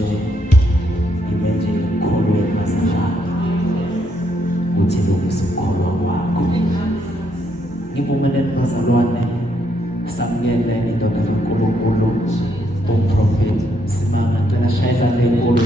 nje ibe nje ekukholweni nasenjalo uthi lokukholwa kwakho. Ngivumelene bazalwane, samukele indoda kaNkulunkulu umprofeti Msimango. Ngicela shaye izandla enkulu.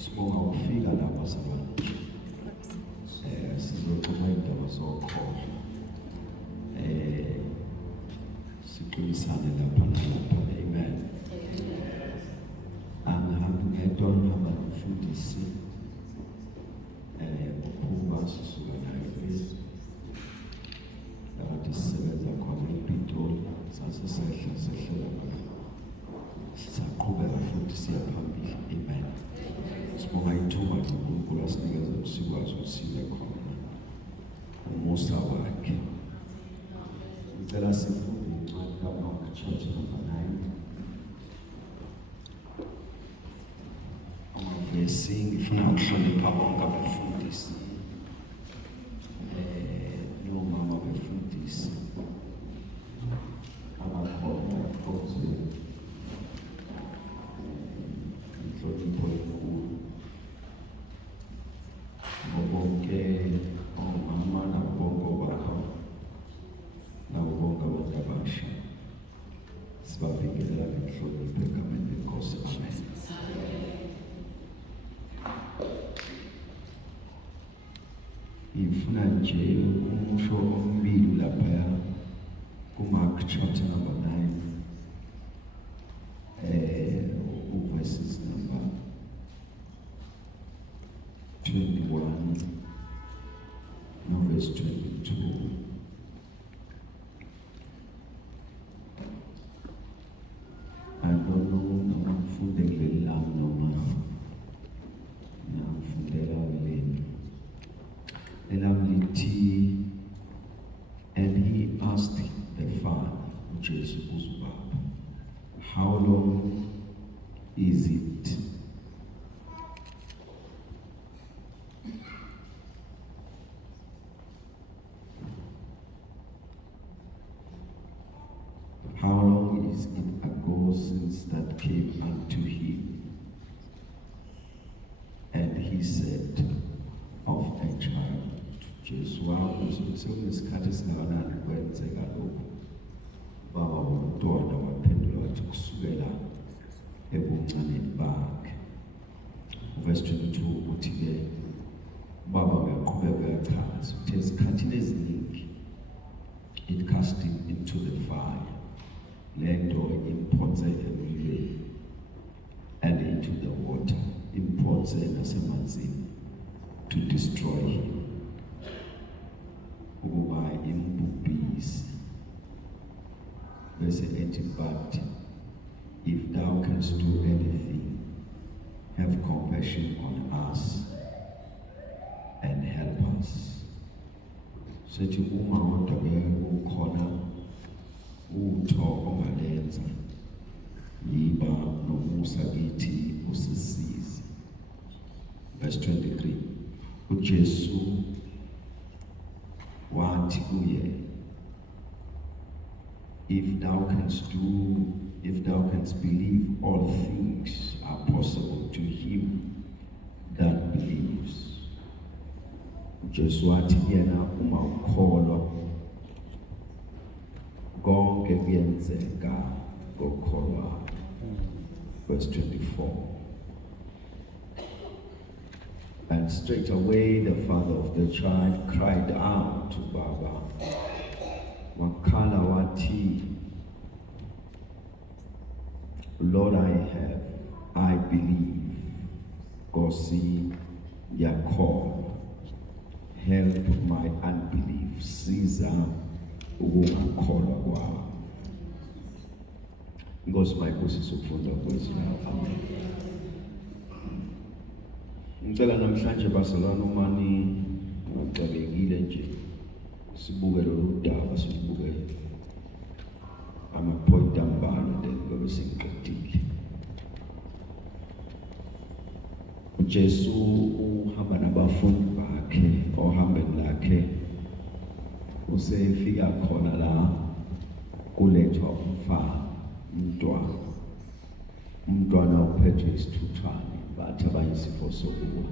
Sibonga ukufika lapha sabantu. Sizoxoxa indaba zokholwa. Siqinisane lapha nalapha. Amen. Angihambi ngedwa, ngihamba nomfundisi. Ukuba sisuka naye phezulu. Lapho sisebenza khona ePitoli, sasesehla lapha. Sisaqhubeka futhi siya phambili. Amen. Sibonga ithuba uNkulunkulu asinikeza sikwazi ukusiza khona umusa wakhe. Ngicela sifunde incwadi kaMark chapter number 9. Amavesi ngifuna ukuhlonipha bonke abafundisi. Nomama befundisi. Abakhona ukuthi inhlonipho enkulu. Bonke omama nabonke obakho nabo bonke abantu abasha sibabingelela ngenhlonipho egameni lenkosi. Amen. Ngifuna nje umusho ombili lapha kuMark chapter number 9, verses number 21 no verse 22. I don't know, namfundele lami noma namfundela weleni. Elami lithi, and he asked the Father, Jesus uzubaba, how long is it ago since that came unto him? And he said, of a child. Jesu sekunesikhathi singakanani kwenzeka lokho. Baba womntwana waphendula wathi kusukela ebuncaneni bakhe. Verse 22 uthi-ke baba uyaqhubeka uyachaza uthi esikhathini eziningi it cast him into the fire. Lento imphonse emlilweni and into the water, imphonse nasemanzini to destroy him. Ukuba imbubhise. Bese ethi, but if thou canst do anything, have compassion on us and help us. Sethi uma kodwa bekukhona utho ongalenza, yiba nomusa kithi usisize. Verse 23. uJesu wathi kuye, if thou canst believe, all things are possible to him that believes. uJesu wathi yena uma ukholwa konke kuyenzeka ngokholwa. Verse 24. And straight away the father of the child cried out to Baba, Wakala wati, Lord, I believe. Kosi Yakov, help my unbelief. Siza ukukholwa kwami. Inkosi mayikhosi sokufunda kwethu la. Amen. Ngicela namhlanje bazalwane uma nicabekile nje sibuke lolu daba sibuke ama-point ambalwa then ngobe sengiqedile. uJesu uhamba nabafundi bakhe ohambeni lakhe usefika khona la kulethwa umntwana uphethwe isithuthwane bathi abanye isifo sokuwa.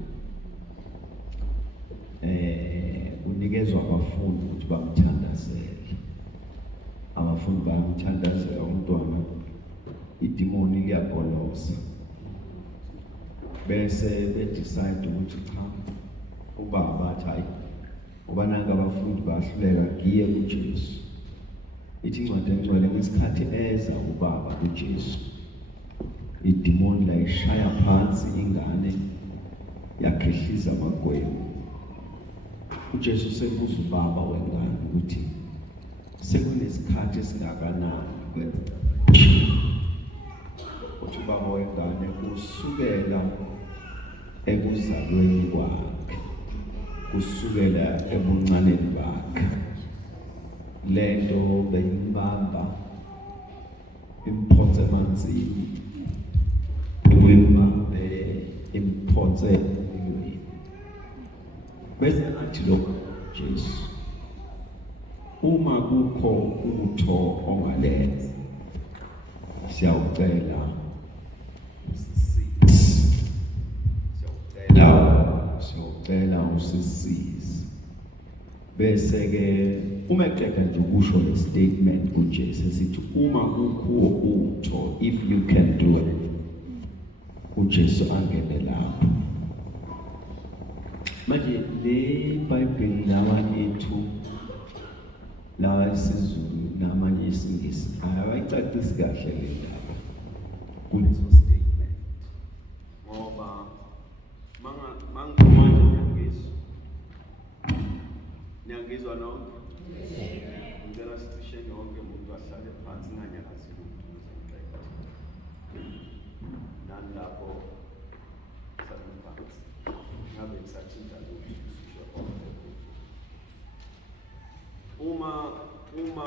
Unikezwa abafundi ukuthi bamthandazele. Abafundi bamthandazela umntwana, idimoni liyagoloza. Bese decide ukuthi cha ubaba bathi hayi ngoba nange abafundi bahluleka ngiye kuJesu. Ithi incwadi engcwele ngesikhathi eza ubaba kuJesu, idimoni layishaya phansi ingane yakhehliza amagwebu. uJesu sebuza ubaba wengane ukuthi sekunesikhathi esingakanani kwenza. Uthi ubaba wengane kusukela ekuzalweni kwakhe, kusukela ebuncaneni bakhe, lento beyimbamba imphonse emanzini, imbambe imphonse emlilweni. Bese athi lokho Jesu, uma kukho utho ongalenza, siyawucela usisize. Bese ke uma eqeda nje ukusho le statement kuJesu sithi uma kukho utho, if you can do it, uJesu angene lapho. Manje le Bible lawa ethu la isiZulu namanye isingisi ayicacisi kahle le ndaba kuleso statement, ngoba mangimanje niyangizwa nonke. Ngicela sicishe yonke umuntu ahlale phansi nganyakazi ukuthi ngiqede nani lapho sabe phansi ngabe ngisathinta lokhu uma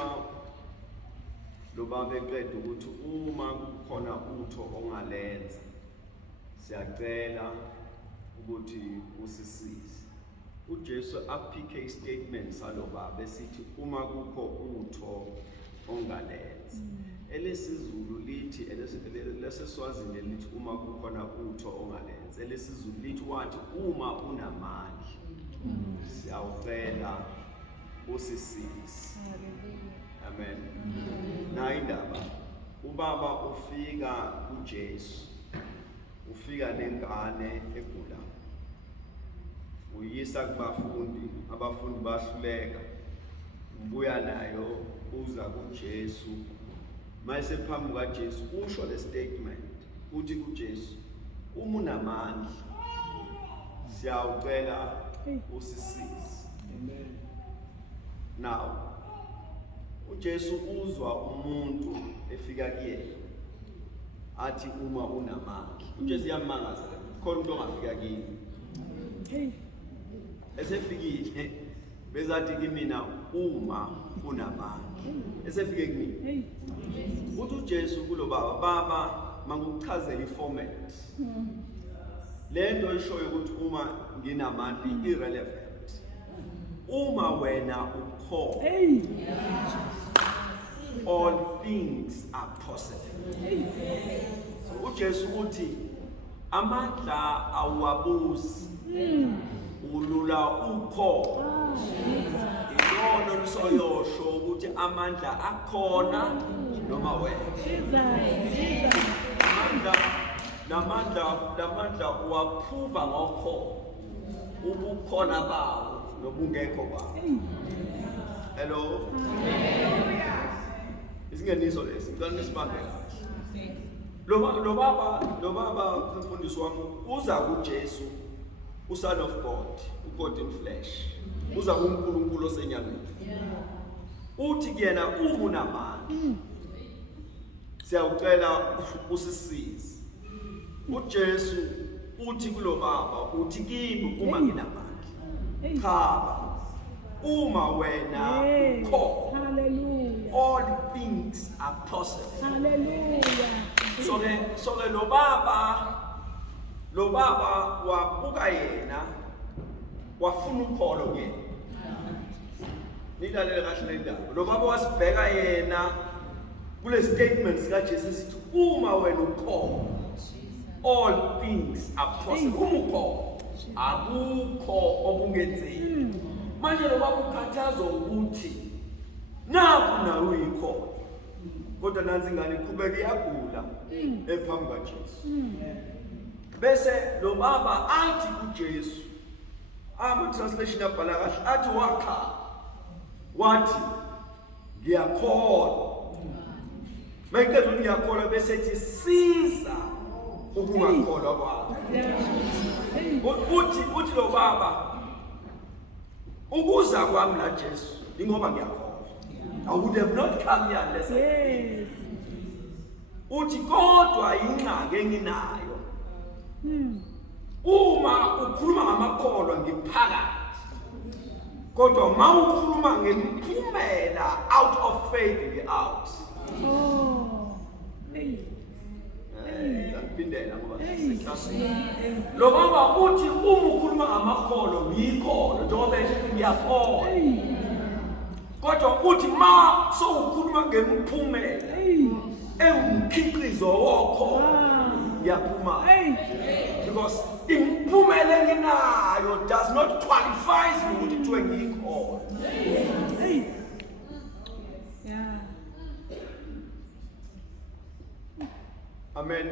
lo baba eqeda ukuthi uma kukhona utho ongalenza siyacela ukuthi usisize. uJesu aphike istatement salo baba esithi uma kukho utho ongalenza. Elesizulu lithi leseswazini lithi uma kukhona utho ongalenza. Elesizulu lithi wathi uma unamandla siyawucela usisize. Amen. Na indaba ubaba ufika kuJesu, ufika nengane egula, uyisa kubafundi, abafundi bahluleka, ubuya nayo uza kuJesu. Mayise phambi kaJesu usho le statement uthi kuJesu, uma unamandla siyawucela usisize. Amen. Now uJesu uzwa umuntu efika kuyena athi uma unamandla. uJesu yamangaza khona umuntu ongafika kini. Esefikile bezathi kimina uma unamandla. Esefike kimi uthi uJesu kulo baba mangukuchazela iformat. Lento ishoyo ukuthi uma nginamandla irrelevant. Uma wena ukholwa, all things are possible. So uJesu uthi amandla awabuzi, ulula ukholwa. Ilono lisoyosho ukuthi amandla akhona noma wena. Lamandla uwaphuva ngokholwa. ubukhona bawo nobungekho bawo. Hello. Isingeniso lesi ngicela nisibambe kahle. Lo baba umfundisi wami uza kuJesu, uSon of God, uGod in flesh. Uza kuNkulunkulu osenyameni. Uthi kuyena unamandla. Siyawucela usisize. uJesu uthi kulo baba, uthi kimi uma nginamandla. Cha, uma wena ukho. Hallelujah. All things are possible. Hallelujah. So lo baba wabuka yena wafuna ukholo kuyena. Nilalele kahle le ndaba. Lo baba wasibheka yena kule statement sika Jesu sithi uma wena ukho, all things are possible. Uma ukho akukho okungenzeki. Manje lo baba ukhathaza ukuthi naku nawe uyikho. Kodwa nansi ingane iqhubeka iyagula ephambi kaJesu. Bese lo baba athi kuJesu, translation abhala kahle athi wathi ngiyakholwa. Mayike lo ngiyakholwa bese ethi siza ukungakholwa kwakho. Uthi lo baba ukuza kwami la Jesu ingoba ngiyakholwa. I would have not come here unless I believe. Uthi kodwa ingxaki enginayo. Uma ukhuluma ngamakholwa ngiphakathi. Kodwa mawukhuluma ngemiphumela out of faith ngi-out. Ngiyapindela ngoba siklasini. Lo baba uthi uma ukhuluma ngamakholwa ngiyikholwa njengoba ngiyakholwa. Kodwa uthi ma sowukhuluma ngemiphumela ewumkhiqizo wokho yaphuma. Because imiphumela enginayo does not qualify me ukuthi kuthiwe ngiyikholwa. Amen.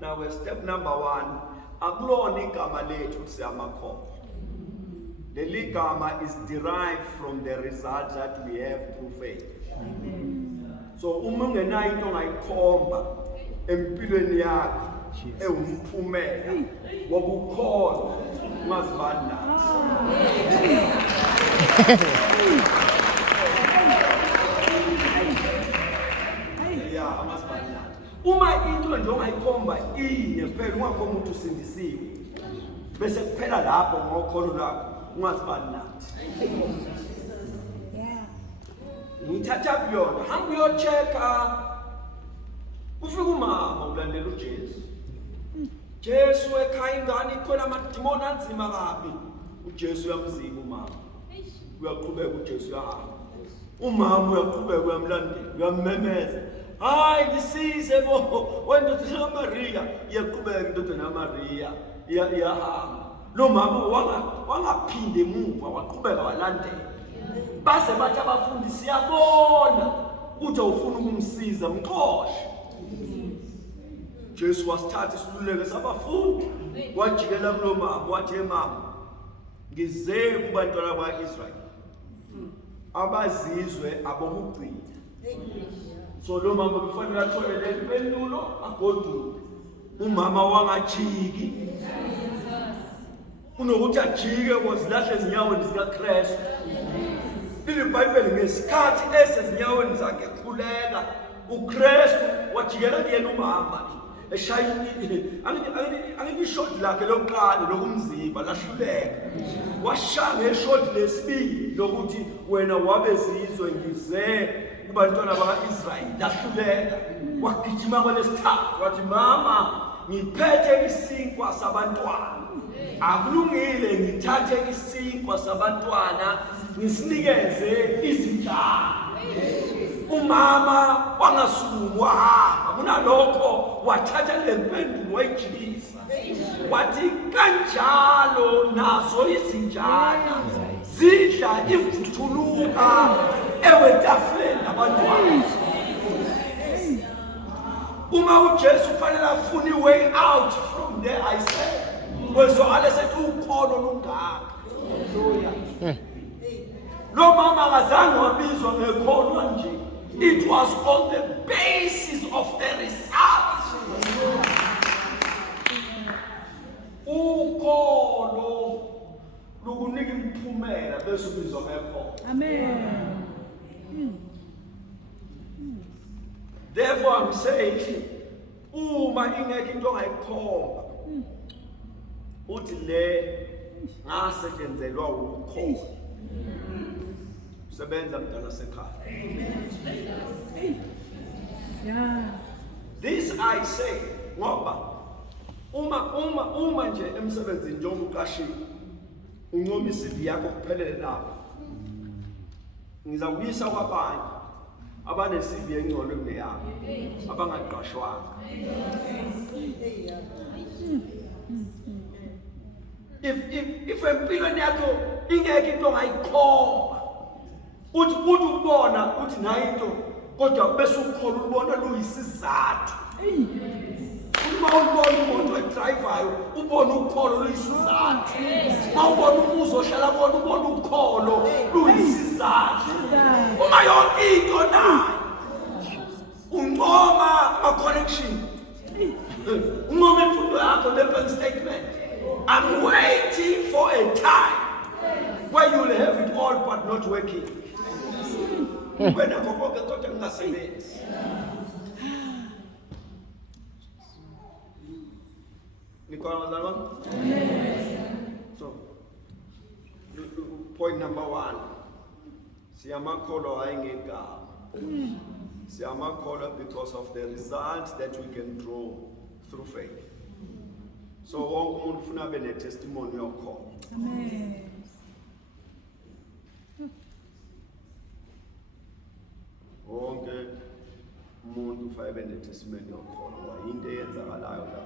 Now step number 1, akulona igama lethu ukuthi siyamakholwa. The ligama is derived from the results that we have through faith. So uma ungenayo into ongayikhomba empilweni yakho ewumphumela wokukholwa ungazibani nazo. Yeah, amazibani nazo. Uma into nje ongayikhomba inye kuphela ungakhomba ukuthi usindisiwe bese kuphela lapho ngokholo lwakho ungazibani nathi. Ngithatha kuyona hamba uyochecka ufika umama ulandela uJesu. Jesu ekhaya ingane ikhona amadimoni anzima kabi. uJesu uyamzika umama. Uyaqhubeka uJesu uyahamba. Umama uyaqhubeka uyamlandela, uyammemeza. Hayi ngisize bo wena ndoda Maria, iyaqhubeka indoda Maria iyahamba. Lo mama wangaphinde emuva waqhubeka walandela. Base bathi abafundi siyabona ukuthi awufuna ukumsiza mxoshe. Jesu wasithatha isiluleko sabafundi wajikela kulo mama wathi mama ngize kubantwana bakwaIsrael abazizwe abokugcina. So lo mama kufanele athole le mpendulo agoduke. Umama wangajiki unokuthi ajike kwazilahle ezinyaweni zikaKristu. iBhayibheli ngesikhathi esezinyaweni zakhe khuleka uKristu wajikela kuyena umama eshaya angishoti lakhe lokuqala lokumzimba lahluleka. Washaya ngeshoti lesibili lokuthi wena wabezizwe ngize kubantwana bakaIsrael lahluleka. Wagijima kwalesithathu wathi mama ngiphethe isinkwa sabantwana. Akulungile ngithathe isinkwa sabantwana ngisinikeze izintshalo. Umama wangasukumi wahamba kunalokho wathatha le mpendulo wayijikisa. Wathi kanjalo nazo izinjana zidla ivuthuluka ewetafuleni labantwana. Uma uJesu fanele afune way out from there I say wezwakale sethi ukholo lungaka. Lo mama akazange wabizwa ngekholwa nje. It was on the basis of the results. Ukholo lukunika imiphumela bese ubizwa ngekholwa. Amen. Therefore I'm saying, uma ingekho into ongayikhomba, uthi le ngasethenzelwa ukukholwa. Sebenza mntana sekhaya. Yeah. This I say, ngoba uma nje emsebenzini njengoba uqashiwe, uncoma iCV yakho kuphelele lapho. Ngizawuyisa kwabanye abane-CV engcono kuneyakho, abangaqashwanga. If empilweni yakho ingekho into ongayikhomba, uthi ukubona uthi nayo into, kodwa bese ukukholwa ubona luyisizathu. Uma ubona umuntu odrayivayo ubona ukholo luyisizathu. Uma ubona umuzi ohlala kuwona ubona ukholo luyisizathu. Uma yonke into nayo uncoma ama-connection, uncoma imfundo yakho le-bank statement. I'm waiting for a time where you'll have it all but not working. Wena konke kodwa kungasebenzi. So, point number 1. Siyamakholwa ayingegama. Siyamakholwa because of the results that we can draw through faith. So wonke umuntu ufuna abe ne-testimony yokholo. Amen. Wonke umuntu ufuna abe ne-testimony yokholo. Ngoba into eyenzakalayo la.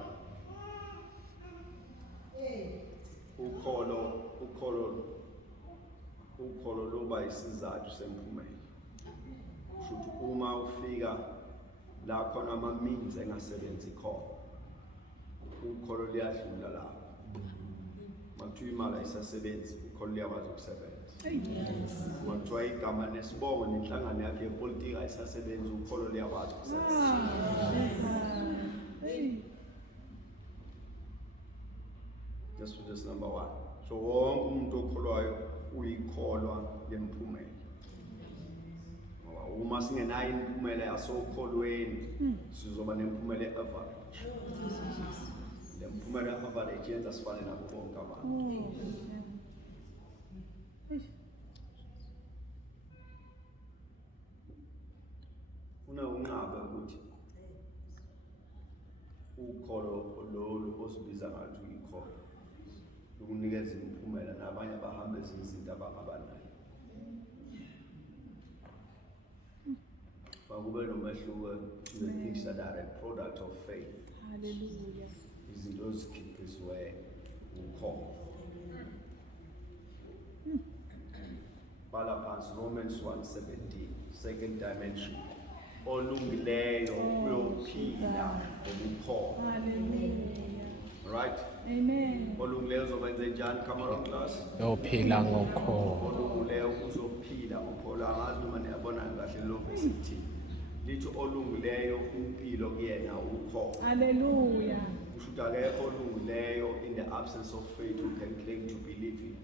Ukholo luba isizathu semphumela. Kushuthi uma ufika la khona ama-means engasebenzi khona, ukholo liyadlula lapho. Makuthiwa imali ayisasebenzi, ukholo liyakwazi ukusebenza. Makuthiwa igama nesibongo nenhlangano yakhe yepolitiki ayisasebenzi, ukholo liyakwazi ukusebenza. That's number 1. So wonke umuntu okholwayo uyikholwa lemphumela. Uma singenayo imiphumela yasokholweni, sizoba nemphumela e-average. Le mphumela e-average yenza sifane nabo bonke abantu. Funa unqabe ukuthi ukholo lolu osibiza ngathi uyikholo ukunikeza imiphumela nabanye abahambe izinto abangabanayo. Fakube nomehluko to the things that are a product of faith. Hallelujah. Izinto ezikhiphiswe ukholo. Bhala phansi Romans 1:17, second dimension. Olungileyo uyophila ngokukholwa. Hallelujah. Right? Amen. Olungileyo uzokwenza njani? Come on class. Yophila ngokholwa. Olungileyo uzophila ngokholwa. Angazi noma niyabona kahle lo verse ithini. Lithi olungileyo impilo kuyena ukholwa. Hallelujah. Kushuthi akekho olungileyo in the absence of faith who can claim to believe him.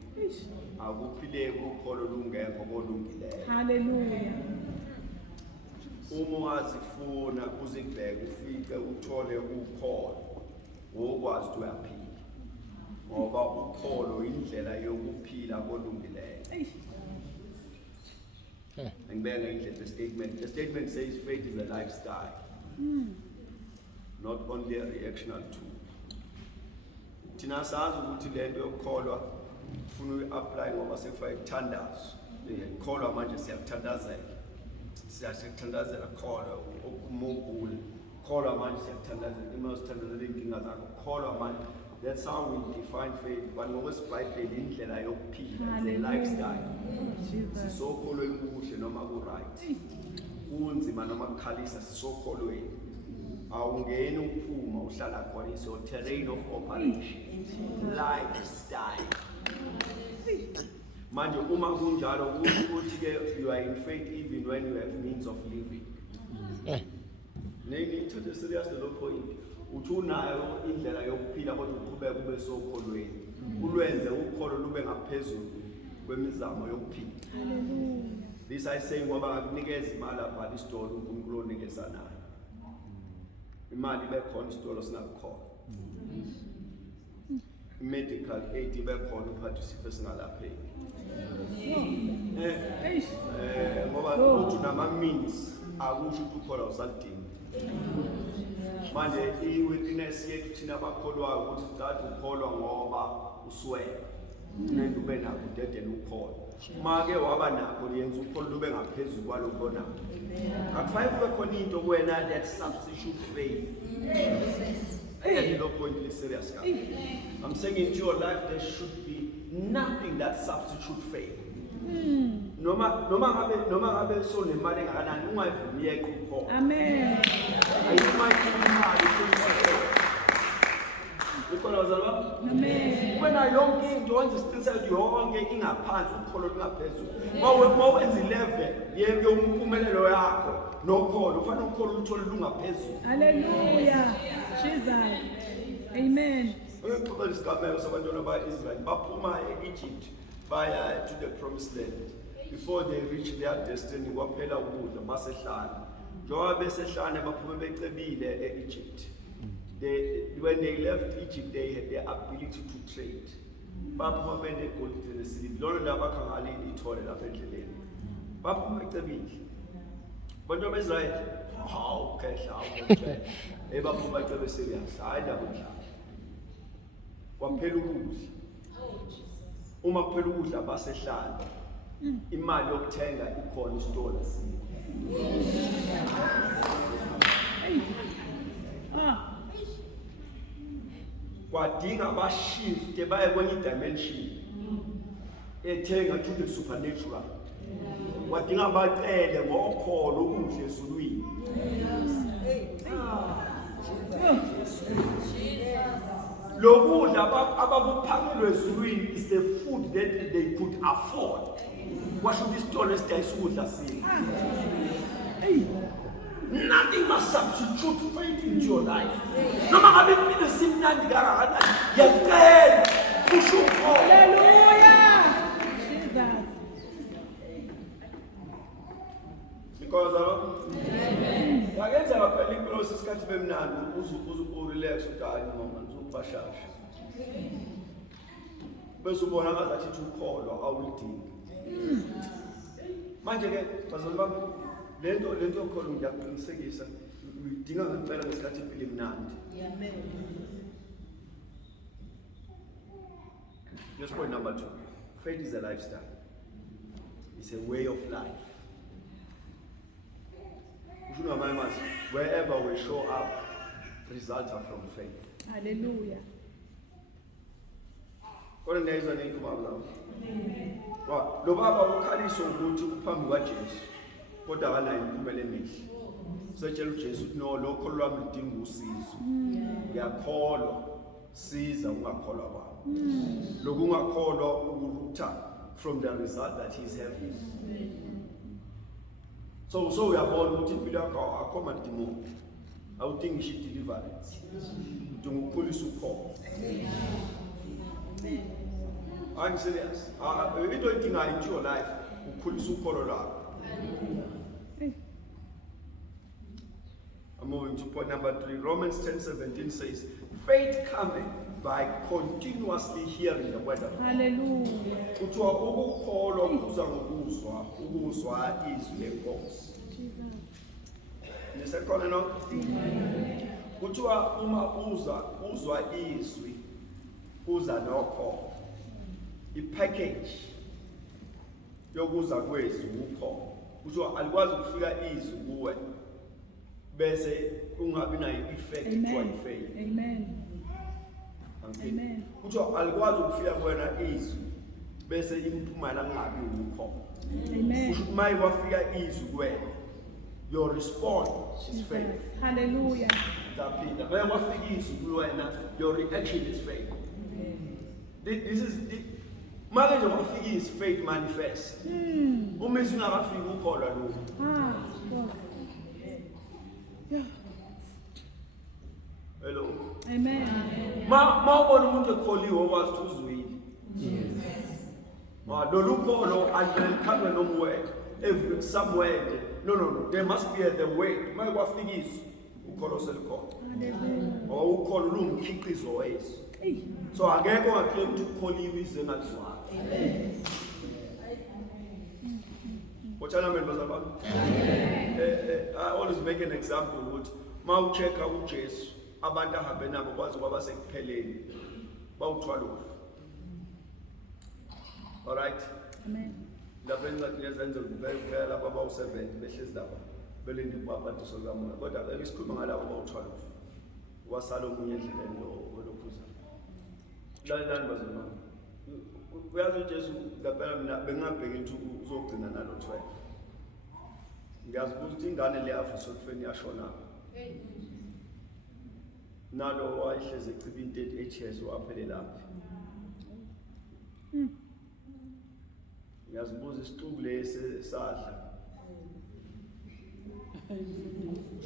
Akuphileki ukholo lungekho kolungileyo. Hallelujah. Uma ungazifuna uzibheke ufike uthole ukholo, wokwazi ukuthi uyaphila. Ngoba ukholo indlela yokuphila kolungileyo. Ngibeka indlela the statement. The statement says faith is a lifestyle. Not only a reactional tool. Thina sazi ukuthi lento yokukholwa ufuna uyi-apply ngoba sekufika ithandazo. Ukukholwa manje siyakuthandazela. Siyakuthandazela kholwa umuguli. Kholwa manje siyakuthandazela ima usithandazela inkinga zakho. Kholwa manje. That's how we define faith. But ngokwesibhayibheli indlela yokuphila is a lifestyle. Sisokholweni kuhle noma ku-right. Kunzima noma kukhalisa sisokholweni. awungeni uphuma uhlala khona is your terrain of operation, lifestyle. Manje uma kunjalo ukuthi ke you are in faith even when you have means of living. Nithathe serious lo point. Uthi unayo indlela yokuphila kodwa uqhubeka ube sokholweni. Ulwenze ukholo lube ngaphezulu kwemizamo yokuphila. Hallelujah. This I say ngoba akunikeza imali abhali isitolo uNkulunkulu onikeza nayo. Imali bekhona isitolo singakhona. Medical aid bekhona uphatha isifo singalapheki. Ngoba uthi nama means akusho ukuthi ukholwa usadinga. Manje i-witness yethu thina abakholwayo ukuthi sidade ukholwa ngoba uswele. Nento ube nakho udedela ukholwa. Make waba nakho yenza ukholo lube ngaphezulu kwalokho nakho. Akufanele kube khona into kuwena that substitute faith. Point is serious. I'm saying in your life there should be nothing that substitute faith. Noma ngabe so nemali engakanani ungayivumi yeqe ukholwa. Amen. Amen. Wena yonke into wenza isiqiniseko yonke ingaphansi ukholo lungaphezulu. Mawenza i-level yompumelelo yakho nokholo ufanele ukholo luthole lungaphezulu. Hallelujah. Jesus. Amen. Uyaqhubela isigameko sabantwana ba-Israyeli baphuma e-Egypt baya to the promised land. Before they reach their destiny kwaphela ukudla basehlala. Njengoba besehlane baphume becebile e-Egypt. When they left Egypt, they had the ability to trade. Baphuma benegold nesilver. Lolo labakhangali ithole lapha endleleni. Baphuma becebile. Abantu beIsrael, hawu khehla. Baphuma becebe serious. Hayi ndaba njalo. Kwaphela ukudla. Uma kuphela ukudla basehlala. Imali yokuthenga ikhona isitolo sikho. Kwadinga abashift baye kwenye dimension ethenga to the supernatural. Kwadinga bacele ngokholo ukudla ezulwini. Lokudla abakuphakelwe ezulwini is the food that they could afford. What should this tall estate ukudla sini? Nothing must substitute faith into your life. No matter how many simnandi kangakanani, yacela kusho ukholwa. Hallelujah. Jesus. Because yakenza ngaphela impilo sesikhathi bemnandi uzu-relax ukuthi hayi mama ngizobashasha. Bese ubona ngazathi ukholwa awulidingi. Manje ke bazali bami lento yokholo ngiyaqinisekisa uyidinga ngempela ngesikhathi impilo emnandi. Amen. Just point number 2. Faith is a lifestyle. It's a way of life. You know, my master, wherever we show up, results are from faith. Hallelujah. Kodwa ngiyizwa ney'khuluma zami. Lo baba ukhaliswa ukuthi uphambi kwaJesu kodwa akanayo imiphumela emihle. Setshela uJesu ukuthi no, lo kholo lwami ludinga usizo. Ngiyakholwa, siza ungakholwa kwami. Lokhu ungakholwa ukurutha from the result that he's having. So uyabona ukuthi impilo yakho akho madimoni. Awudingi ngisho deliverance. Udinga ukukhulisa ukholo. I'm serious. Into edingayo into your life ukhulisa ukholo lwakho. I'm moving to point number 3. Romans 10:17 says, faith cometh by continuously hearing the word of God. Hallelujah. Kuthiwa ukukholwa kuza ngokuzwa izwi lenkosi. Nisekhona no? Kuthiwa uma uzwa izwi uza nokho. I-package yokuza kwezwi ukho. Kuthiwa alikwazi ukufika izwi kuwe bese ungabi nayo effect kuthiwa faith. Amen. Amen. Kuthiwa alikwazi ukufika kuwena izwi bese imphumela kungabi ukho. Amen. Kusho ukuthi maye kwafika izwi kuwena, your response is faith. Hallelujah. Zapinda. When you your reaction is faith. This is the marriage of is faith manifest. Ukukholwa lo. Hello. Amen. Ma ubona umuntu ekholiwe okwazi uzwile. Lolukholo alukhambe nomwede every somewhere. No. There must be the way. Uma kwafikisa ukholo selikhona. Or ukholo lumkhiqizo weso. So akekho ongaclaim ukuthi ukholiwe ize ngazwanga. What I always make an example ukuthi ma uchecka uJesu abantu ahambe nabo kwazi kwaba sekupheleni bawu-12. All right? Amen. Lapho engizenze kuphela lapha bawu-7 behlezi lapha belinde babadiso kamoya kodwa ake sikhuluma ngalabo bawu-12 wasala omunye endleleni lokhuza lalelani bazalwane uyazi uJesu ngaphela mina bengingabheki into uzogcina nalo 12 ngiyazibuza ukuthi ingane le afisa ukufeni yashona nalo wayehlezi eciba into 8 years waphelelaphi ngiyazibuza isixuku lesi sadla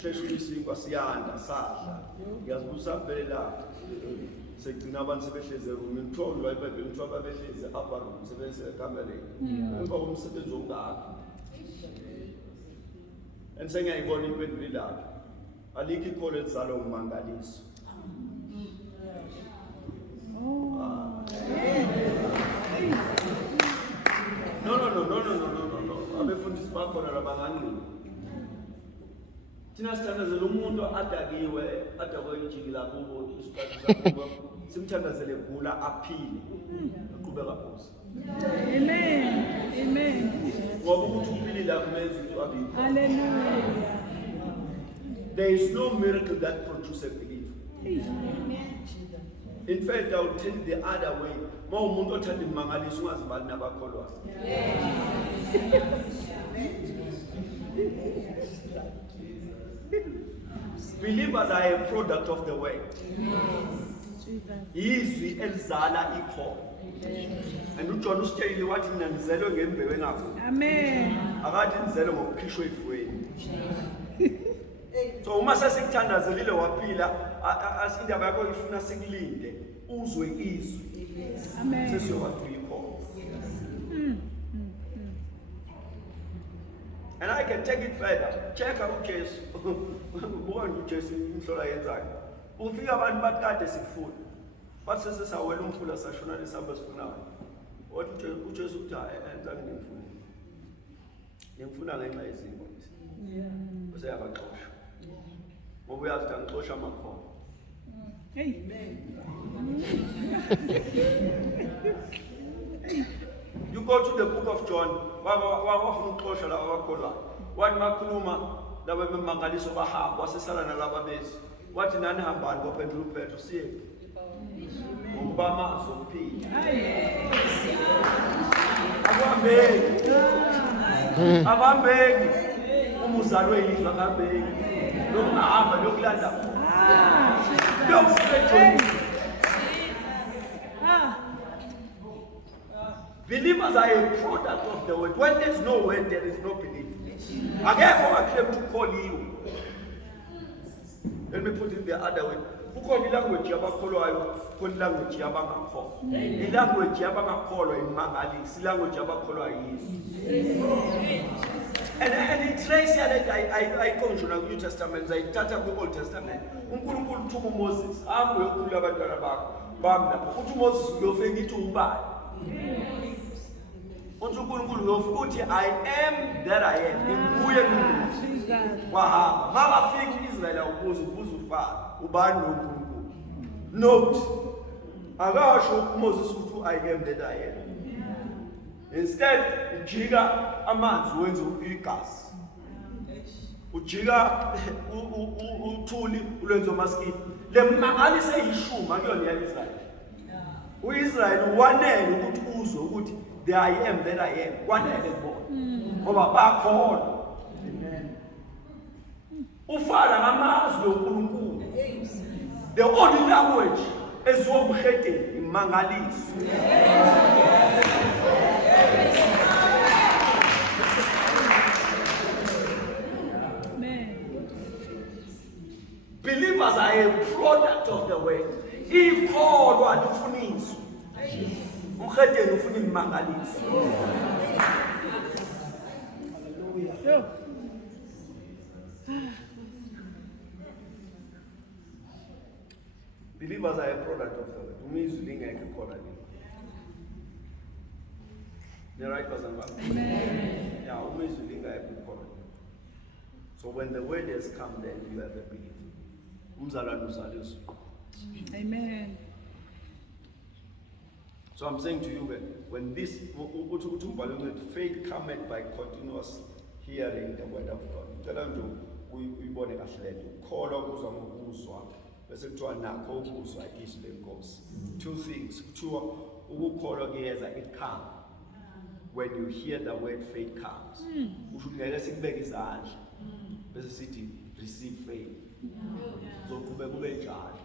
sheshe isinkwa siyanda sadla ngiyazibuza saphelelaphi sekugcina abantu sebehlezi eroom ngitholwa iBhayibheli ukuthi ababehlezi upper room sebesekamereni emva komsebenzi ongaka Sengiyayibona impendulo lapha alikho ikholo elizalwa umangaliso. No. Abefundisi bakhona labanganqini. Thina sithandazela umuntu adakwe injikila kubo isikhathi sakho. Simthandazele gula aphile. Aqhubeka phansi. Amen. Ngoba ukuthi uphilile akumenzi ukuthi abikho. Hallelujah. There is no miracle that produces belief. In fact, I will tell you the other way. Ma umuntu othanda imangaliso ungazibali nabakholwayo. Believers are a product of the word. Izwi elizala ikho. And uJohn usitshele wathi mina ngizelwe ngembewu engakho. Amen. Akathi ngizelwe ngokukhishwa efweni. So uma sesikuthandazelile waphila asindaba yakho ifuna sikulinde uzwe izwi. Amen. Sesiyokwazi ukuyikho. And I can take it further. Check out uJesu. Buka uJesu imhlola yenzayo. Ufika abantu bathi kade sifuna. Bathi sesesawela umfula sashona lesamba sifunayo. Wathi uJesu uthi ayenzange ngimfuna. Ngimfuna ngenxa yezinto lezi. Bese yabaxosha. Ngoba uyazi ukuthi angixosha amakhono. You go to the book of John, wafuna ukuxosha laba abakholwayo. Wathi makhuluma laba bemangaliso bahamba wasesala nalaba bezi. Wathi nani hambani ngophendula uPetro siye. Ngoba amazwi okuphila. Abambeki. Umuzalwe yizwa kabeki. Lokungahamba lokulanda. Believers are a product of the word. When there is no word, there is no belief. Again, I came to call you. Let me put it the other way. Ukhona language yabakholwayo, khona language yabangakholwa. Ilanguage yabangakholwa imangalisi, language yabakholwa yizo. And it's trace that I conjure the New Testament, I touch up the Old Testament. Unkulunkulu uthuka uMoses, ahambe uyokhulula abantwana bakho. Bamla, uthi Moses uyofika ithi ubani. uNkulunkulu uyofuthi I am that I am. Ngibuye ngikuthi. Wahamba. Mabafika uIsrael ubuza ufaka. Ubani noNkulunkulu. Note. Akasho uMoses uthi I am that I am. Instead, ujika amanzi wenza igazi. Ujika uthuli ulenza maskini. Lemmangalise yishuma kuyona yaIsrael. uIsrael wanele ukuthi uzwe ukuthi the I am that I am. Wanele bona. Ngoba bakholwa. Amen. Ufala ngamazwi oNkulunkulu. The only language is umkhedeni imangaliso. Believers are a product of the word. Ukukholwa lufuniso. Umkhedeni ufuna imangaliso. Believers are a product of the word. Umizwi lingeke khona le. The right person. Amen. Yeah, umizwi lingeke khona. So when the word has come, then you have a belief. Amen. So I'm saying to you that when this faith cometh by continuous hearing the word of God. Tell them to uyibone kahle le. Ukukholwa kuzwa ngokuzwa bese kuthiwa nakho ukuzwa izwi lenkosi. Two things. Kuthiwa ukukholwa kuyeza it comes. When you hear the word, faith comes. Usho ngeke sikubeke izandla. Bese sithi receive faith. So kube njalo.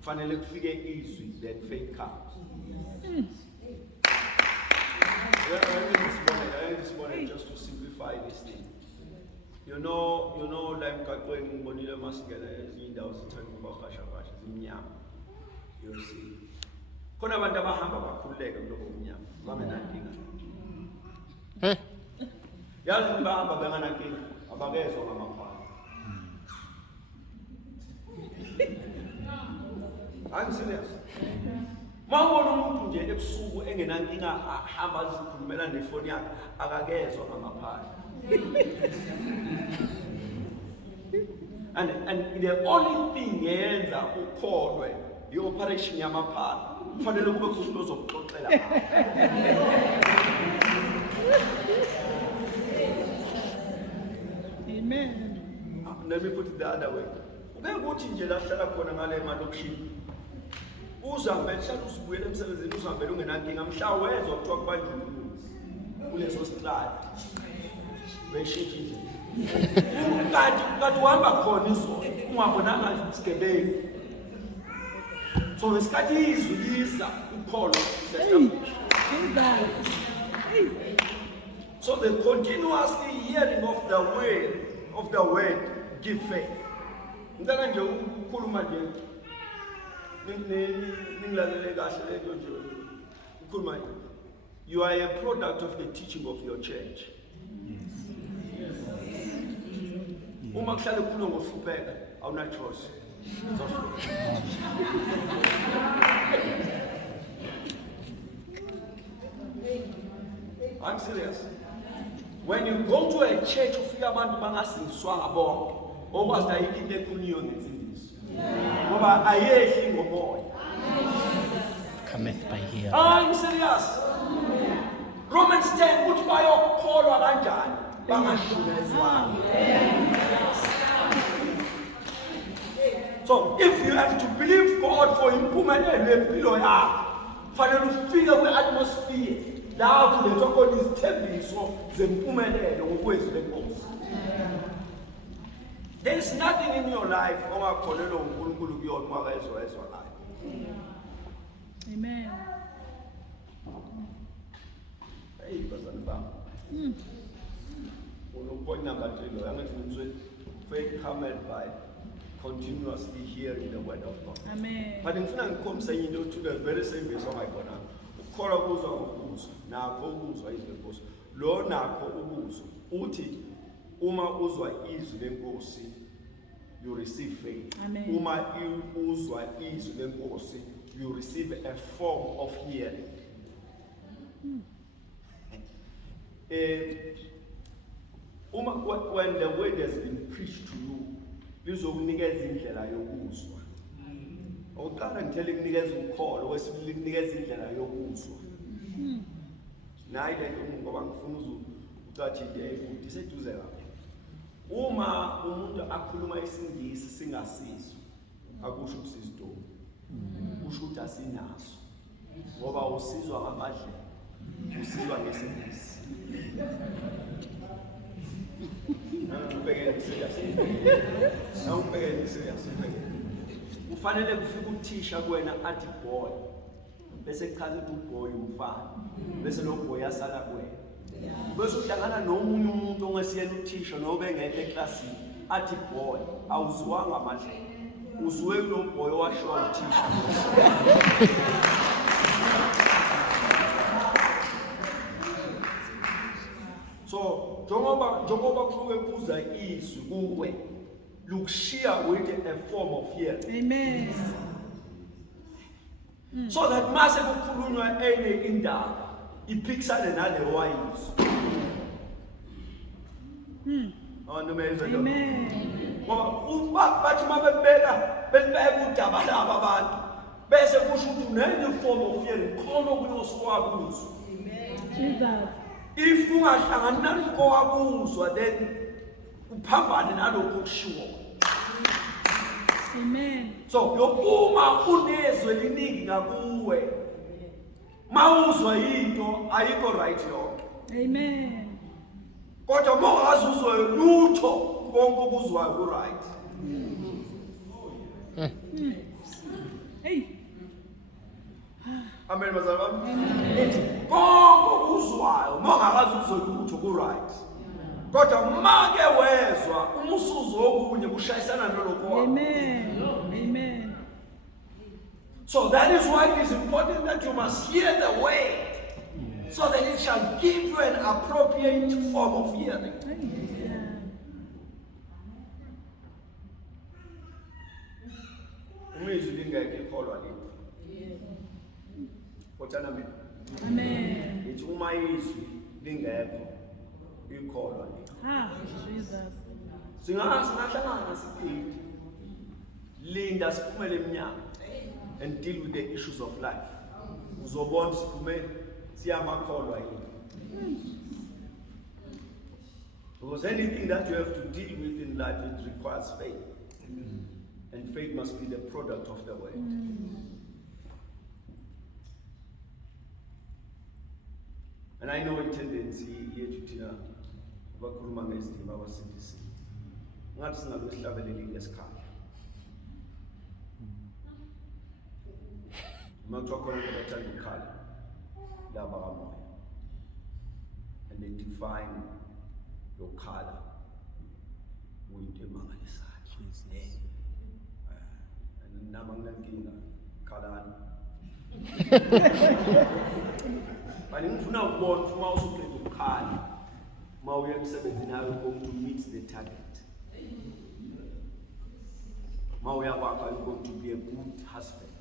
Finally kufike izwi, then faith comes. This morning just to simplify this thing. You know like kakweni ngibonile masikela izindawo zithanda ukubahasha zimnyama. You see. Khona abantu abahamba bakhululeka kuloko kumnyama. Bangenankinga. Yazi bahamba benganankinga, abakezwa ngamakhaya. I'm serious. Mawubona umuntu nje ebusuku engenankinga ahamba azikhulumela nefoni yakhe akakezwa ngamaphaya. And the only thing yenza ukholwe i-operation yamaphaya. Kufanele kube khona ozokuxoxela. Amen. Let me put it the other way. Ube ukuthi nje la hlala khona ngale emalokishini. Uzahambe hlala usibuyele emsebenzini uzahambe ungenankinga mhlawezwa kuthiwa kubanjwe umuzi. Kuleso strata. Beshithi nje. Kanti uhamba khona izolo ungabonanga isigebengu. So wesikhathi izwi lisa ukholwa establish. So the continuously hearing of the word give faith. Ngicela nje ukukhuluma nje ningilalele kahle lento nje ukukhuluma. You are a product of the teaching of your church. Uma kuhlale kukhuluma ngohlupheka awuna choice. I'm serious. When you go to a church ufika abantu bangasindiswanga bonke okwazi ayikho into ekhulunywa ngesindiso ngoba ayehli ngomoya. Cometh by hearing. I'm serious. Romans 10 uthi bayokholwa kanjani bangahlunyezwanga. So if you have to believe God for impumelelo empilo yakho fanele ufike kwi-atmosphere la kulethwa khona izithembiso zempumelelo ngokwezwi lenkosi. There is nothing in your life ongakholelwa uNkulunkulu kuyona ungakezwa layo. Amen. Hey bazalwane bami. Point number 3 lo angithi ngizwe faith cometh by continuously hearing the word of God. Amen. But ngifuna ngikhombise into to the very same verse ongayibona. Ukukholwa kuzwa ngokuzwa, nakho ukuzwa izwi lenkosi. Lo nakho ukuzwa uthi uma uzwa izwi lenkosi you receive faith. Amen. Uma uzwa izwi lenkosi you receive a form of hearing. When the word has been preached to you, lizokunikeza indlela yokuzwa. Oqala ngithele kunikeza ukukholo, wesibili kunikeza indlela yokuzwa. Nayi lento ngoba ngifuna uzathi ukuthi seduze lapha. Uma umuntu akhuluma isingisi singasizwe, akusho ukusizidoma. Kusho ukuthi asinaso. Ngoba usizwa ngamadlela, usizwa ngesingisi. Kufanele kufika uthisha kuwena athi boy bese chaza ukuthi uboy umfana bese lo boy asala kuwena bese uhlangana nomunye umuntu ongesiyena uthisha nobe engekho eklasini athi boy awuzwanga amandla uzwe lo boy washo uthisha so njengoba kuke kuza izwi kuwe lukushiya with a form of hearing. Amen. So that mase kukhulunywa enye indaba iphikisane nale wayizwi. Amen. Ngoba bathi mabebeka udaba laba abantu bese kusho ukuthi unenye form of hearing khona kuyoswakuzwa. Jesus. If ungahlangani naloko wakuzwa then uphambane naloko kushiwo. Amen. So yokuma unezwe liningi ngakuwe mawuzwa into ayikho right yonke. Amen. Kodwa mawazuzwa lutho konke okuzwayo ku right. Hey. Amen bazalwane. Konke okuzwayo mawungakazi uzwe lutho ku right. Kodwa make wezwa umusuzo okunye kushayisana noloko. Amen. Amen. So that is why it is important that you must hear the word so that it shall give you an appropriate form of hearing. Umizwi lingeke ikholwa lethu. Kodwa mina. Amen. Ithi uma izwi lingekho ikholwa lethu. Jesus. Singahlangana sithi linda siphumele eminyango and deal with the issues of life. Uzobona siphume siyamakholwa yini. Because anything that you have to deal with in life, it requires faith. And faith must be the product of the word. And I know a tendency here to tina bakhuluma ngezindima abasindisi. Ngathi singabe sihlabelele ngesikhathi. Makuthiwa khona abathanda ukukhala laba kamoya. And they define lokukhala kuyinto emangalisayo. And nama nginankinga khalani. Bani ngifuna ukubona uma usuqeda ukukhala uma uya emsebenzini nawe going to meet the target. Ma uya kwakho you going to be a good husband.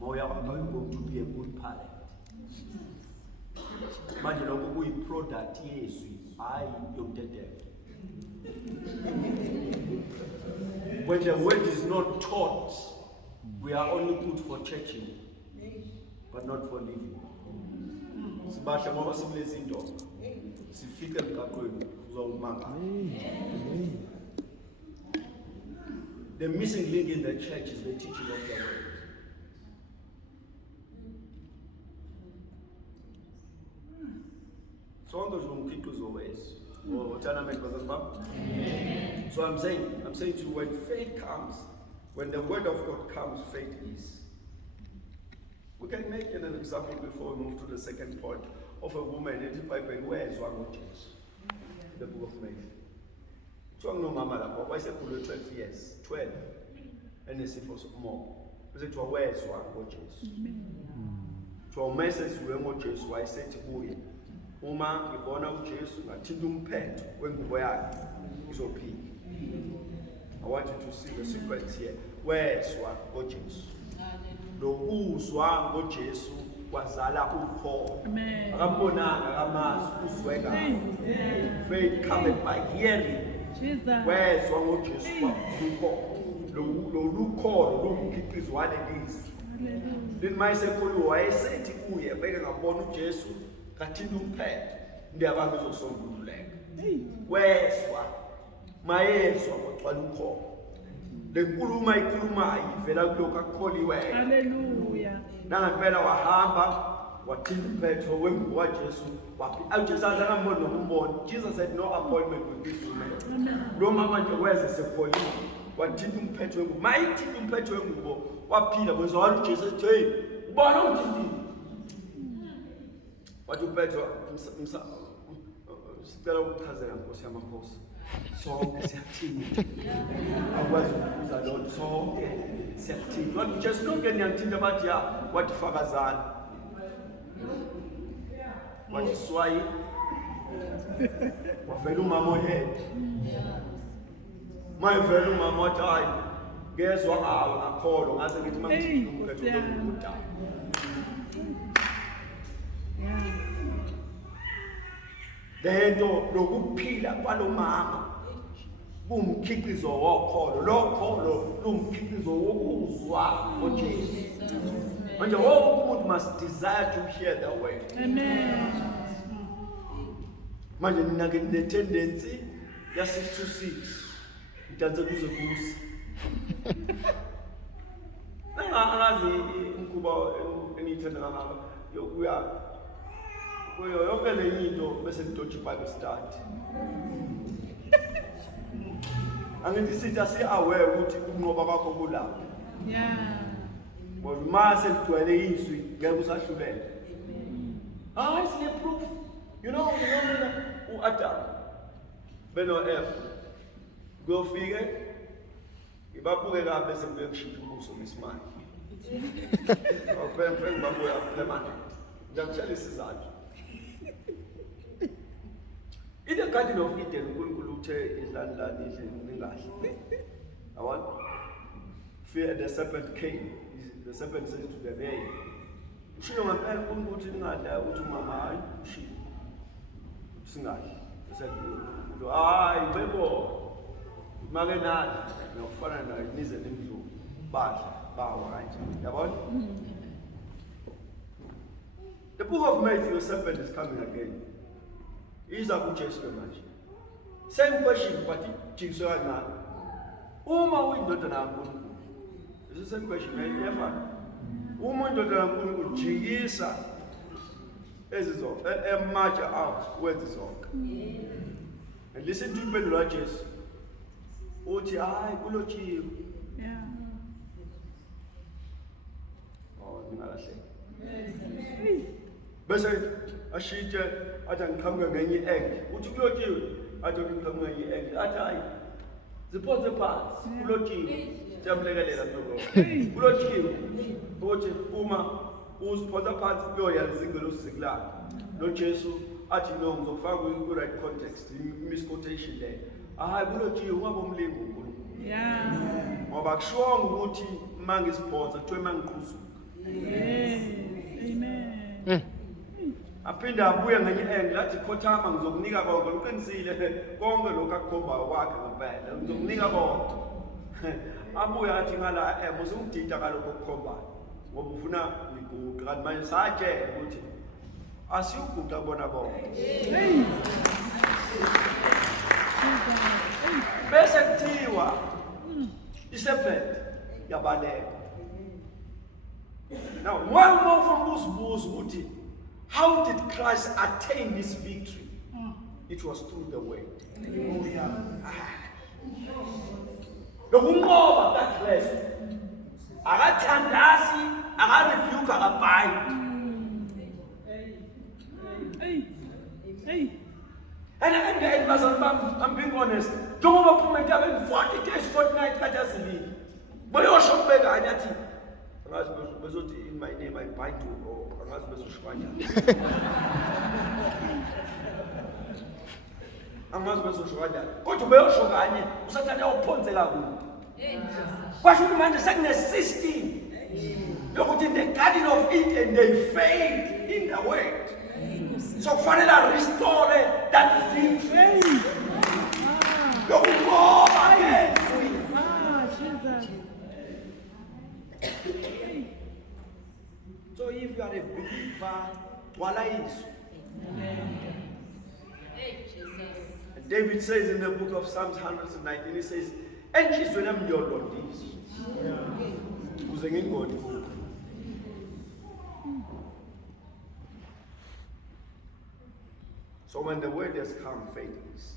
Ma uya kwakho you going to be a good parent. Manje lokho kuyi product yezwi hayi yomthetho. When the word is not taught, we are only good for churching, but not for living. Sibasha ngoba simlezi into sifike emgaqweni uzawumangala. The missing link in the church is the teaching of the word. So I'm saying to you, when faith comes, when the word of God comes, faith is. We can make an example before we move to the second point of a woman in the Bible where is one of Jesus, the book of Matthew. So no mama, why say 12 years, 12, and they say for more. Because it was where is one of Jesus. To a message we want Jesus, why say to you, Uma ibona uJesu ngathina umphetho wengubo yakhe izophila. I want you to see the sequence here. Wezwa ngoJesu. Lo uzwa ngoJesu kwazala ukholwa. Akambonanga akamazi uzweka. Faith cometh by hearing. Wezwa ngoJesu ukholwa. Lo lukholo lumkhiqizo walelizwi. Then mayisekhulu wayesethi kuye beke ngabona uJesu kathina umphetho ndiyabanga ezosombululeka. Wezwa mayezwa ngoxwala ukholwa. Le nkulumo ayikhulumayo ivela kulokho akukholiweyo. Hallelujah. Nangampela wahamba wathinta umphetho wengubo kaJesu waphila. uJesu akamboni nokumbona. Jesus had no appointment with this woman. Lo mama nje weze sepholile wathinta umphetho wengubo. Mayithinta umphetho wengubo waphila bezwala uJesu ethi hey ubona uthintile. Wathi uPetro sicela ukuchazela Nkosi yamakhosi. Sonke siyathinta. Akwazi ukuza lo sonke siyathinta. Wathi uJesu lonke niyathinta bathi ya wathi fakazana. Wathi swayi. Wavela umama ohead. Mayivela umama wathi hayi ngezwe ngakholwa ngase ngithi mangithinta umphetho wengubo. Lento lokuphila kwalomama kumkhiqizo wokholo. Lo kholo lumkhiqizo wokuzwa ngoJesu. Manje wonke umuntu must desire to hear the word. Amen. Manje nina ke le tendency ya 6 to 6 idanse kuze kusi. Angazi umkhuba eniyithanda kangaka yokuya kuyo yonke le into bese ngidodge Bible study. Angithi sithi asi-aware ukuthi ukunqoba kwakho kulapho. Yeah. Ngoba mase ligcwele izwi ngeke usahlulele. Sine-proof. You know mina u-Adam beno-F kuyofike ngibabuke kabi bese ngibuye kushintsha ubuso Msimango. Awufenge ngibabuya permanent. Ngiyakutshela isizathu. In the Garden of Eden, uNkulunkulu uthe idlalani ningahle. Awona. Fear the serpent came. The serpent said to the bear, "Ushilo ngempela uNkulunkulu uthi ningadla uthi umama hayi ushilo. Singadli." Said, "Hayi bebo. Make nathi ngiyofana naye nize nimdlu. Badla bawa kanje." Yabona? The book of Matthew, the serpent is coming again. Iza kuJesu manje. Same question but ijikiswe kancane. Uma uyindodana kaNkulunkulu. It's the same question iyafana. Uma uyindodana kaNkulunkulu ujikisa ezizonke emaja out wenze zonke. And listen to impendulo kaJesu. Uthi hayi kulotshiwe. Yeah. Ngalahleka. Bese ashitshe athi ngiqhamuke ngenye iegg. Uthi kulotshiwe athi ngiqhamuke ngenye iegg. Athi hayi ziphose phansi kulotshiwe. Siyamlekelela lokho. Kulotshiwe uthi uma uziphosa phansi kuyoya izingelo sizikulapha. Lo Jesu athi no ngizofaka ku right context misquotation there. Hayi kulotshiwe ungabomlingo uNkulunkulu. Yeah. Ngoba kushonga ukuthi mangiziphosa kuthiwe mangiqhuzuka. Yes. Amen. Aphinda abuye ngenye engle athi khothama ngizokunika konke uqinisile konke lokho akukhombayo kwakhe ngempela ngizokunika konke. Abuye athi ngala musungidida kalokho okukhombayo ngoba ufuna ngiguqa kanti manje satshela ukuthi asiyuguqa bona konke. Bese kuthiwa isephet yabaleka. Now, one more from those bulls would how did Christ attain this victory? It was through the word. Lokunqoba kaKristu akathandazi akarebuke akabhayi. And I'm being honest. Njengoba phuma entabeni 40 days fortnight kadazilile. Boyosho kubeka anyathi bezothi in my name I bind you or angazi bezoshwanya. Angazi bezoshwanya. Kodwa beyosho kanye usathane uphonzela kude. Kwasho ukuthi manje sekune system yokuthi in the Garden of Eden they failed in the word. So kufanele restore that victory. Yokunqoba ngezwi. Jesus. So if you are a believer, wala izwi. David says in the book of Psalms 119, he says, "Enhlizweni yami ngiyolondisa ukuze ngingoni futhi." So when the word has come, faith is.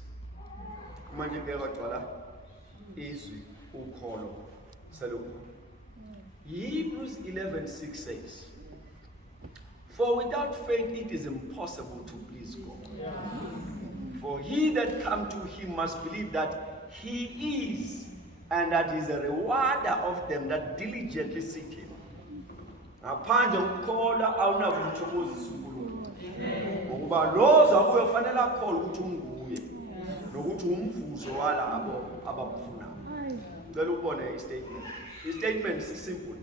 Manje ngiyagcwala izwi ukukholwa selokhu. Hebrews 11:6 says, for without faith it is impossible to please God. For he that come to him must believe that he is, and that he is a rewarder of them that diligently seek him. Ngaphandle ukukholwa awunakumthokozisa uNkulunkulu. Ngokuba lo zakuyo fanele akholwe ukuthi unguye, nokuthi umvuzo walabo abamfunayo. Ngicela ukubona istatement. Istatement is simple.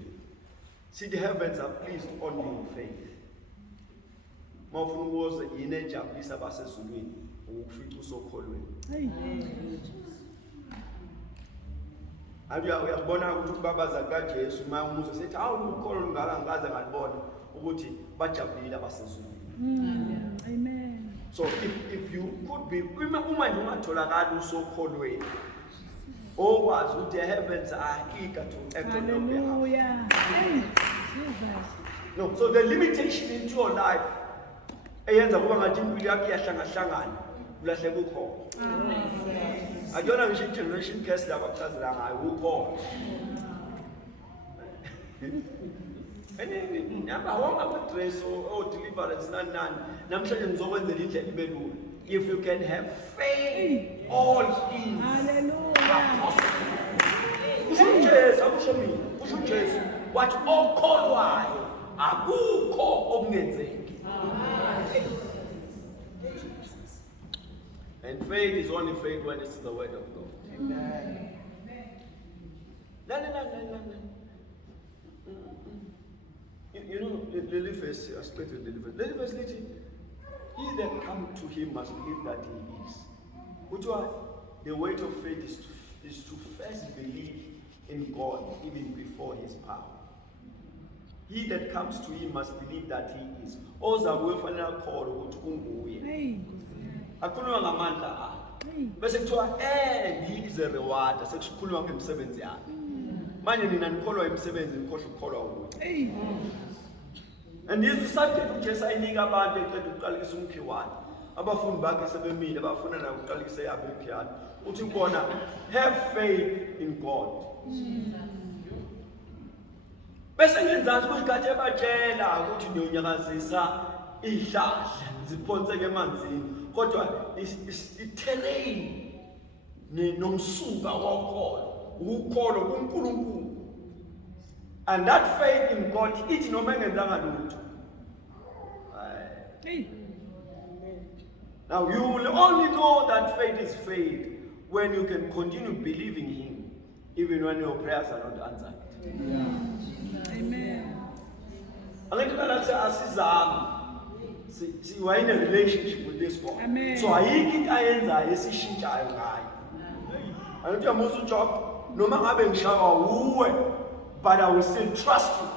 See, the heavens are pleased only in faith. Mawufuna ukuze yini ejabulisa abasezulwini ukufica usokholweni. Uyabona ukuthi ukubabaza kaJesu uma umuzo sethi awu ukukholwa ngaka ngaze ngalibona ukuthi bajabulile abasezulwini. Amen. So if you could be uma nje ungatholakala usokholweni, okwazi ukuthi the heavens are eager to act on your behalf. Hallelujah. Hey, Jesus. No, so the limitation into your life eyenza kuba ngathi impilo yakho iyahlangahlangana ulahleka ukhona. Akuyona ngisho generation case laba kuchazela ngayo ukhona. Namba wonke ama-dress or deliverance nani namhlanje ngizokwenzela indlela ibe lula. If you can have faith, all things. Hallelujah. Usho Jesu, akusho mina. Usho Jesu wathi okholwayo akukho okungenzeki. And faith is only faith when it's the word of God. Amen. No. You know, the verse, I expected the verse, he that come to him must believe that he is. Which one? The weight of faith is to first believe in God even before his power. He that comes to him must believe that he is. Oza kufanele akholwe ukuthi unguye. Akhuluma ngamandla akhe. Bese kuthiwa he is a rewarder. Sekukhuluma ngemisebenzi yakhe. Manje nina nikholwa imisebenzi nikhohle ukukholwa ukuthi. And this is subject uJesu ayinika abantu eqeda ukuqalisa umkhiwane. Abafundi bakhe sebemile abafuna na ukuqalisa yabo imkhiwane. Uthi kubona have faith in God. Bese ngenzansi kuyikhathi ebatshela ukuthi niyonyakazisa ihlahla ziphonseke emanzini. Kodwa i-terrain nomsuka wokholo ukukholwa kuNkulunkulu. And that faith in God ithi noma engenzanga lutho. Now you will only know that faith is faith when you can continue believing him even when your prayers are not answered. Amen. Angithi kana asizama we are in a relationship with this God. Amen. So ayikho into ayenzayo esishintshayo ngayo. Angithi uyamusa uJob noma ngabe ngishawa uwe, but I will still trust you.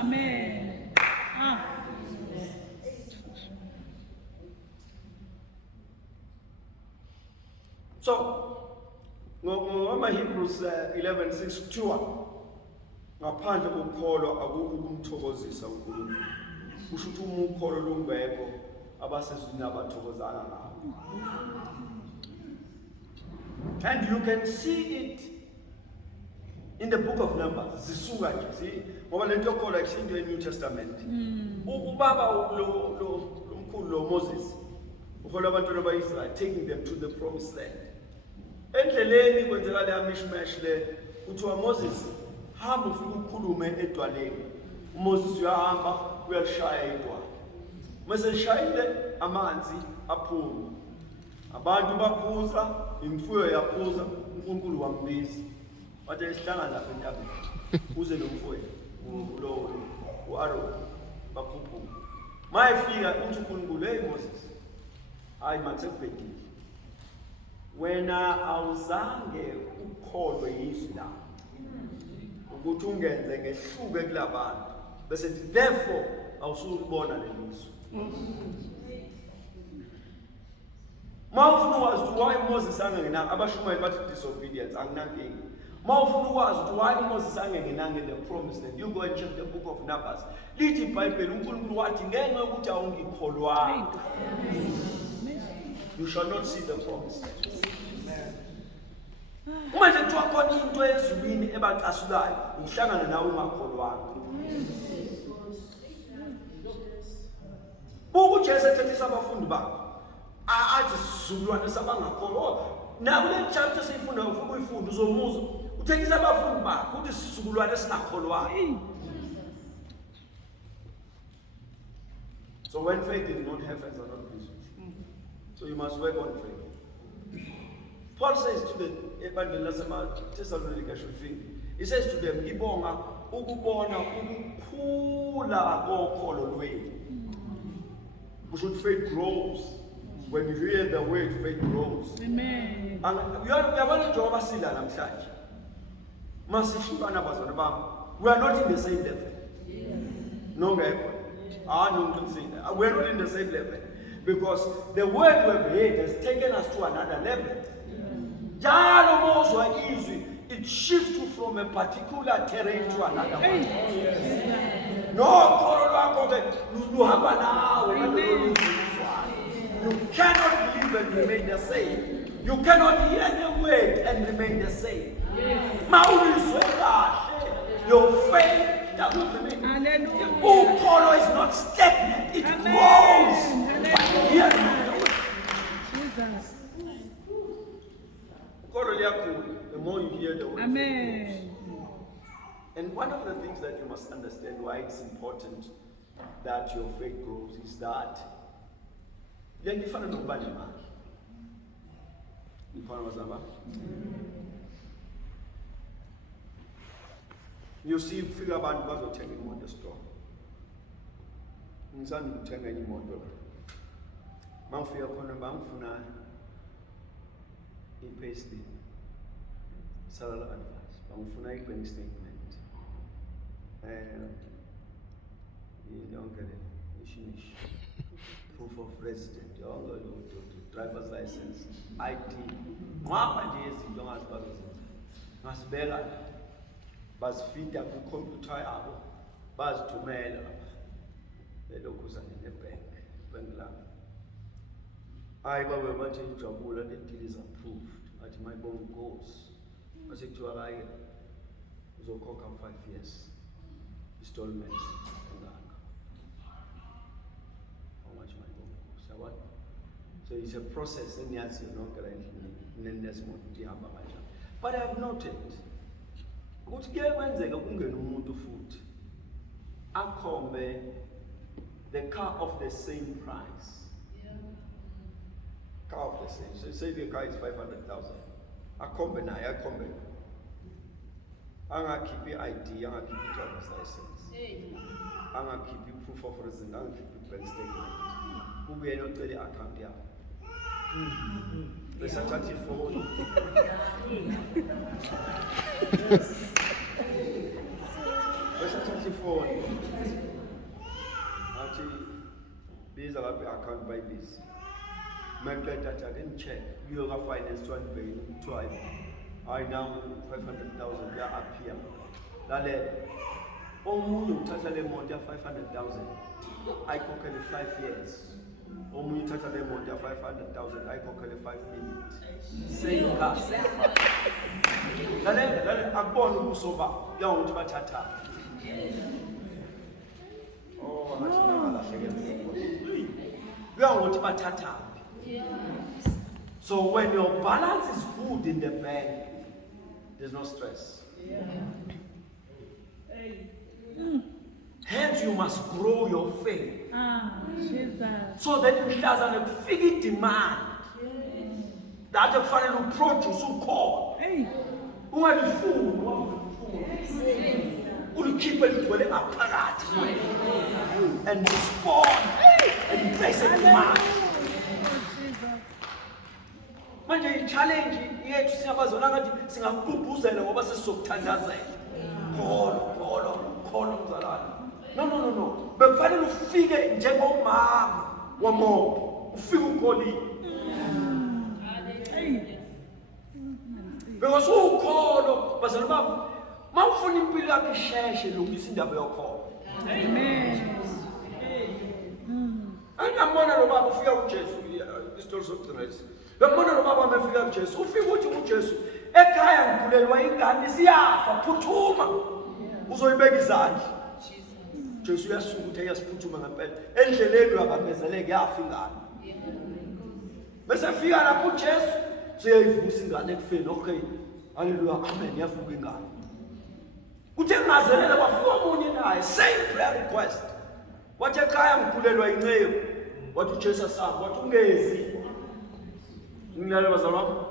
Amen. So ngoma Hebrews 11:6 kuthiwa ngaphandle kokukholwa akukho ukumthokozisa uNkulunkulu. Kusho ukuthi umukholo lungekho abasezwini abathokozana ngawo. And you can see it in the book of Numbers. Zisuka nje, see, ngoba lento yokholwa isinto eNew Testament. Ubaba lo mkhulu lo Moses uhola abantwana baIsrael, taking them to the promised land. Endleleni kwenzeka le mishmash le, kuthiwa Moses hamba ufike ukukhulume edwaleni. Moses uyahamba uyalishaya idwala. Mase lishayile amanzi aphuma. Abantu baphuza, imfuyo yaphuza, uNkulunkulu wambiza. Wathi isihlangana lapha entabeni. Uze lo mfuyo, lo uAaron baphuphuma. Mayefika uthi uNkulunkulu, hey Moses, hayi masekubhedile. Wena awuzange ukholwe yizwi lami. Ukuthi ungenze ngehluke kulabantu. Bese therefore awusulibona lelizwe. Mawufuna ukwazi ukuthi why Moses angenanga abashumayeli bathi disobedience anginankingi. Mawufuna ukwazi ukuthi why Moses angenanga in the promised land, you go and check the book of Numbers. Lithi iBhayibheli uNkulunkulu wathi ngenxa yokuthi awungikholwanga you shall not see the promise. Uma nje kuthiwa khona into ezulwini ebacasulayo, uhlangana nawe ungakholwanga. Buku Jesu ethethisa abafundi bakhe. Athi sizukulwane sabangakholwa. Na kule chapter seyifunda ufuna uyifunda uzomuza. Uthethisa abafundi bakhe ukuthi sizukulwane esingakholwayo. So when faith is not, heavens are not peaceful. So you must work on faith. Paul says to the Thessalonica, he says to them, Ibonga, ukubona, ukukhula kokholo lwenu. Should faith grows. When you hear the word, faith grows. Amen. We are not in the same level. No, we are not in the same level. Because the word we have heard has taken us to another level. It shifts you from a particular terrain to another one. You cannot believe and remain the same. You cannot hear the word and remain the same. Your faith does not remain. Ukukholwa is not stagnant, it grows. Jesus. The more you hear the word. Amen. And one of the things that you must understand why it's important that your faith grows is that you see, figure about what's taking on the store. Ngisanda ukuthenga enye imoto. Mawufika khona bangifuna i-payslip, salary advice, bangifuna i-bank statement, yonke le ishinishi, proof of resident, yonke lo driver's license, ID. Ngapha nje izinto ongazibazenza. Ngasibeka bazifida kwikhompyutha yabo, bazithumela elokhuzane nebhank lami. Hayi babe bathi ijabula le deal is approved. Athi my bond goes. Mase kuthiwa hayi uzokhokha 5 years installment ngaka. How much my bond goes? So what? So it's a process and yes, you know, but I have noted ukuthi kuye kwenzeka kungena umuntu futhi akhombe the car of the same price. Car of the same. So say the car is 500,000. Akhombe naye akhombe. Angakhiphi ID, angakhiphi driver's license. Angakhiphi proof of residence, angakhiphi bank statement. Kubuye nocela i-account yakho. Bese athatha ifoni. Bese athatha ifoni. Athi biza lapha i-account bayibisi. Maqeda athi ake check. Uyoka finance 20 billion twice. I now 500,000 ya appear. Lale omunye uthatha le moto ya 500,000. Ayikhokhele 5 years. Omunye uthatha le moto ya 500,000 ayikhokhele 5 minutes. Same car. Lale akubona ubusoba yawo ukuthi bathatha. Oh, bathatha. So when your balance is good in the bank, there's no stress. Hence, you must grow your faith. So that you has a big demand that you finally produce you call. Who are the food? Who keep it with a apparat and respond and basic demand. Manje challenge yethu siyabazona ngathi singakugubuzela ngoba sesizokuthandazela. Kholo mzalwane. No. Bekufanele ufike njengomama womoto. Ufike ukholi. Because ukholo bazalwane bami mawufuna impilo yakho isheshe lokisa indaba yokholo. Amen. Angamona lo baba ufika kuJesu isitolo sokugcina lesi. Yabona lo baba amefika kuJesu. Ufika uthi uJesu ekhaya ngigulelwa ingane siyafa phuthuma. Uzoyibeka izandla. Jesu uyasuka ukuthi ayasiphuthuma ngempela. Endleleni uyabamezeleka yafa ingane. Bese fika lapho uJesu seyayivusa ingane ekufeni. Okay. Hallelujah. Amen. Yavuka ingane. Uthe ngazelela kwafika omunye naye same prayer request. Wathi ekhaya ngigulelwa inceku. Wathi uJesu asamba. Wathi ungezi. Ngiyalela bazalwane.